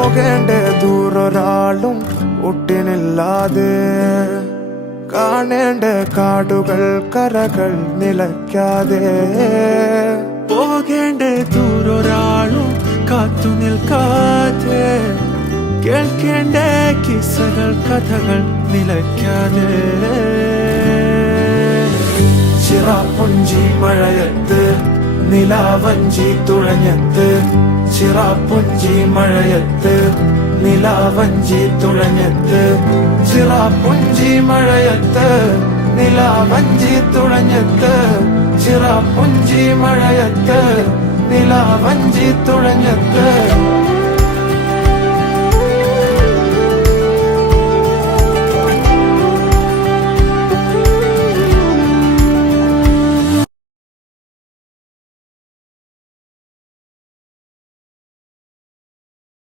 പോകേണ്ട ദൂരൊരാളും ഒട്ടിനില്ലാതെ, കാണേണ്ട കാടുകൾ കരകൾ നിലയ്ക്കാതെ, പോകേണ്ട ദൂരൊരാളും കാത്തു നിൽക്കാതെ, കേൾക്കേണ്ട കിസ്സകൾ കഥകൾ നിലയ്ക്കാതെ. ചിറാപ്പുഞ്ചി മഴയത്ത് നിലാവഞ്ചി തുഴഞ്ഞത്ത്, ചിറാപ്പുഞ്ചി മഴയത്ത് നിലാവഞ്ചി തുഴഞ്ഞത്ത്, ചിറാപ്പുഞ്ചി മഴയത്ത് നിലാവഞ്ചി തുഴഞ്ഞത്ത്, ചിറാപ്പുഞ്ചി മഴയത്ത് നിലാവഞ്ചി തുഴഞ്ഞത്ത്.